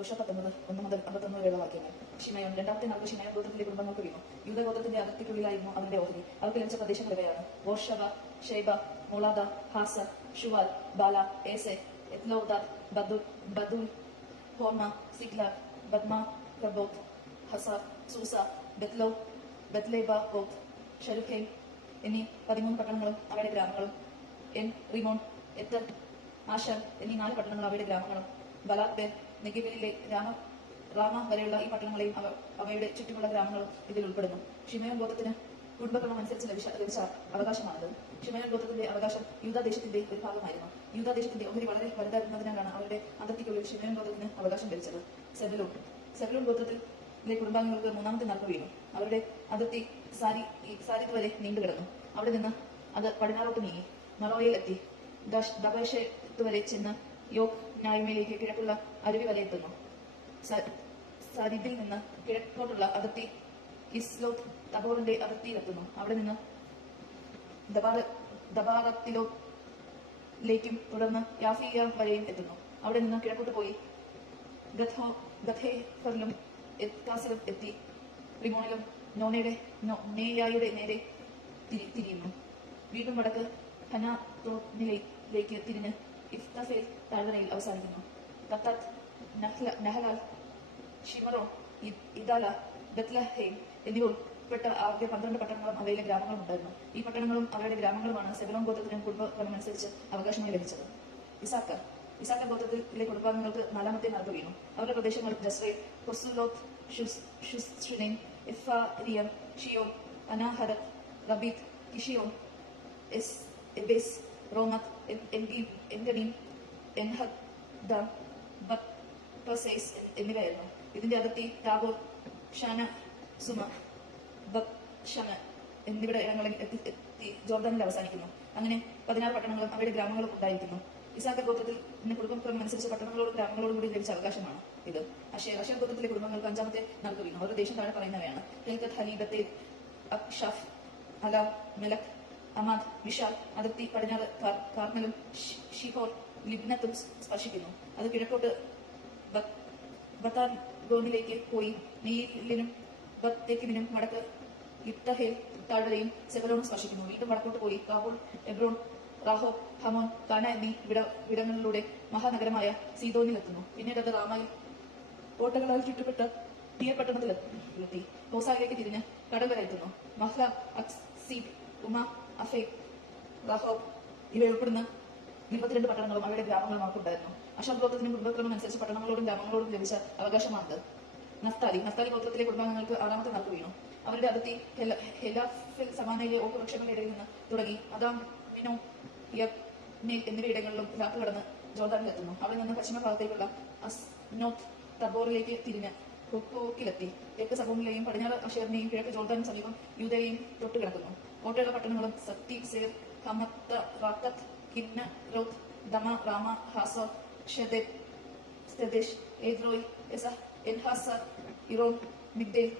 യോശുവ 19:1-51 വരെയുള്ള വാക്യങ്ങൾ. ഷിമയോൻ രണ്ടാമത്തെ നാൾക്ക് ഷിമയോൻ ഗോത്രത്തിലെ കുടുംബങ്ങൾക്ക് വീണു. യൂദ ഗോത്രത്തിന്റെ അതിർത്തിക്കുള്ളിലായിരുന്നു അവരുടെ ഓഹരി. അവർക്ക് ലഭിച്ച പ്രദേശങ്ങൾ ഇവയാണ്: ബോർഷവ, ഷേബ, മോളാദ, ഹാസ, ഷുവാൽ, ബാല, ഏസെ, എത്ലോദാദ്, ബദൂൽ, ഹോർമ, സിഗ്ലാഗ്, ബദ്മ, റബോത്ത്, ഹസാർ, സൂസ, ബത്ലേബാബോത്ത്, ഷെലുഹേം എന്നീ 13 പട്ടണങ്ങളും അവയുടെ ഗ്രാമങ്ങളും, എൻ റിമോൺ, എത്തർ, ആശർ എന്നീ 4 പട്ടണങ്ങളും അവയുടെ ഗ്രാമങ്ങളും, ബലാത്ബേർ, നെഗിബിലെ റാമ വരെയുള്ള ഈ പട്ടണങ്ങളെയും അവയുടെ ചുറ്റുമുള്ള ഗ്രാമങ്ങളും ഇതിൽ ഉൾപ്പെടുന്നു. ഷിമയോൻ ഗോത്രത്തിന് കുടുംബക്രമം അനുസരിച്ച് ലഭിച്ച അവകാശമാണത്. ഷിമയോൻ ഗോത്രത്തിന്റെ അവകാശം യൂദാദേശത്തിന്റെ ഒരു ഭാഗമായിരുന്നു. യൂദാദേശത്തിന്റെ ഓഹരി വളരെ വലുതായിരുന്നതിനാലാണ് അവരുടെ അതിർത്തിക്കുള്ളിൽ ഷിമയോൻ ഗോത്രത്തിന് അവകാശം ലഭിച്ചത്. സെബലൂൺ ഗോത്രത്തിലെ കുടുംബാംഗങ്ങൾക്ക് മൂന്നാമത്തെ നാൾക്ക് വീണു. അവരുടെ അതിർത്തി സാരിത് വരെ നീണ്ടുകിടന്നു. അവിടെ നിന്ന് അത് പടിഞ്ഞാറോട്ട് നീങ്ങി മറോയിൽ എത്തി ദബേഷത്ത് വരെ ചെന്ന് യോക് നായ്മയിലേക്ക് കിഴക്കുള്ള അരുവി വരെ എത്തുന്നു. സാരിദിൽ നിന്ന് കിഴക്കോട്ടുള്ള അതിർത്തി ഇസ്ലോത്ത് തബോറിന്റെ അതിർത്തിയിലെത്തുന്നു. അവിടെ നിന്ന് ദബാറത്തിലേക്കും തുടർന്ന് യാഫിയ വരെയും എത്തുന്നു. അവിടെ നിന്ന് കിഴക്കോട്ട് പോയി ഗഥേഫറിലും എത്കാസിലും എത്തി റിമോണിലും നേയായുടെ നേരെ തിരിയുന്നു. വീണ്ടും വടക്ക് ഹനാത്തോനിലേക്ക് തിരിഞ്ഞ് ഇഫ്തഫേൽ താഴ്വരയിൽ അവസാനിക്കുന്നു. കത്താത്ത്, നഹലാൽ, ഷിമറോൺ, ഇദാല, ബത്ലഹേം എന്നിവ ഉൾപ്പെട്ട ആകെ 12 പട്ടണങ്ങളും അവയിലെ ഗ്രാമങ്ങളും ഉണ്ടായിരുന്നു. ഈ പട്ടണങ്ങളും അവയുടെ ഗ്രാമങ്ങളുമാണ് സെബുലോൻ ഗോത്രത്തിന് കുടുംബക്രമമനുസരിച്ച് അവകാശമായി ലഭിച്ചത്. ഇസാക്കർ ഗോത്രത്തിലെ കുടുംബാംഗങ്ങൾക്ക് 4ാമത്തെ നാൾക്ക് വീണു. അവരുടെ പ്രദേശങ്ങൾ ജസ്രേൽ, കൊസുലോത്ത്, ഷുസ്ഷിനെയിം, എഫാരിയം, ഷിയോൻ, അനാഹരത്, റബീത്ത്, കിഷിയോൻ, എബേസ്, റോമത്ത്, എൻഗനീം, എൻഹദ്ദാം, ബത്പസേസ് എന്നിവയായിരുന്നു. ഇതിന്റെ അതിർത്തി താബോർ, ഷാന, സുമ, ബത്ഷമ എന്നിവിടെ ഇടങ്ങളിൽ എത്തി ജോർദാനിൽ അവസാനിക്കുന്നു. അങ്ങനെ 16 പട്ടണങ്ങളും അവയുടെ ഗ്രാമങ്ങളും ഉണ്ടായിരിക്കുന്നു. ഇസാക്കർ ഗോത്രത്തിൽ കുടുംബക്രമം അനുസരിച്ച് പട്ടണങ്ങളോടും ഗ്രാമങ്ങളോടും കൂടി ലഭിച്ച അവകാശമാണ് ഇത്. അഷേർ ഗോത്രത്തിലെ കുടുംബങ്ങൾക്ക് 5ാമത്തെ നാൾക്ക് വീണു. അവരുടെ ദേശം താഴെ പറയുന്നവയാണ്: ഹെൽക്കത്ത്, ഹലി, ബത്തേൽ, അക്ഷാഫ്, അലാം, മെലക്, അമാദ്, വിശാൽ. അതിർത്തി പടിഞ്ഞാറ് കാർമലും ഷിഹോർ ലിബ്നത്തും സ്പർശിക്കുന്നു. അത് കിഴക്കോട്ട് ബത്താർഗോനിലേക്ക് പോയി നെയ്ലിനും ബത്തേക്കിനും വടക്ക് ഇബ്തഹേൽ താഴ്വരയും സെബലോണും സ്പർശിക്കുന്നു. വീണ്ടും വടക്കോട്ട് പോയി കാബൂൾ, എബ്രോൺ, റാഹോ, ഹമോൻ, കാന എന്നീ ഇടങ്ങളിലൂടെ മഹാനഗരമായ സീദോനിലെത്തുന്നു. പിന്നീട് അത് റാമയിൽ കോട്ടകളാൽ ചുറ്റപ്പെട്ട തീയ പട്ടണത്തിലെത്തി ഹോസായിലേക്ക് തിരിഞ്ഞ് കടൽ വരെ എത്തുന്നു. Mahlah, Achzib, Uma, affair, Rehob ഇവയുൾപ്പെടുന്ന 22 പട്ടണങ്ങളും അവയുടെ ഗ്രാമങ്ങളും അവർക്കുണ്ടായിരുന്നു. അഷർ ഗോത്രത്തിന് കുടുംബക്രമം അനുസരിച്ച് പട്ടണങ്ങളോടും ഗ്രാമങ്ങളോടും ലഭിച്ച അവകാശമാണത്. നഫ്താലി ഗോത്രത്തിലെ കുടുംബാംഗങ്ങൾക്ക് 6ാമത്തെ നാൾക്ക് വീണു. അവരുടെ അതിർത്തി ഹെലാഫിൽ സമാനയിലെ ഓക്ക് വൃക്ഷങ്ങളുടെ ഇടയിൽ നിന്ന് തുടങ്ങി അദാം, മിനോ, യബ്നേൽ എന്നിവയിടങ്ങളിലും രാത്രി കടന്ന് ജോർദാനിലെത്തുന്നു. അവിടെ നിന്ന് പശ്ചിമ ഭാഗത്തേക്കുള്ള അസ്നോത്ത് തബോറിലേക്ക് തിരിഞ്ഞ് ഹുക്കോക്കിലെത്തി. തെക്ക് സബൂണിലെയും പടിഞ്ഞാറ് അഷേറിനെയും കിഴക്ക് ജോർദാനും സമീപം യൂദയെയും തൊട്ട് കിടക്കുന്നു. കോട്ടയുള്ള പട്ടണങ്ങളും സത്തി, സേർ, ഹമത്ത്, റാക്കത്ത്, കിന്നരോത്ത്, ദമ, റാമ, ഹാസോർ, ഷെദേഷ്, എദ്രോയ്, എൻഹാസർ, ഇറോം, മിഗ്ദേൽ,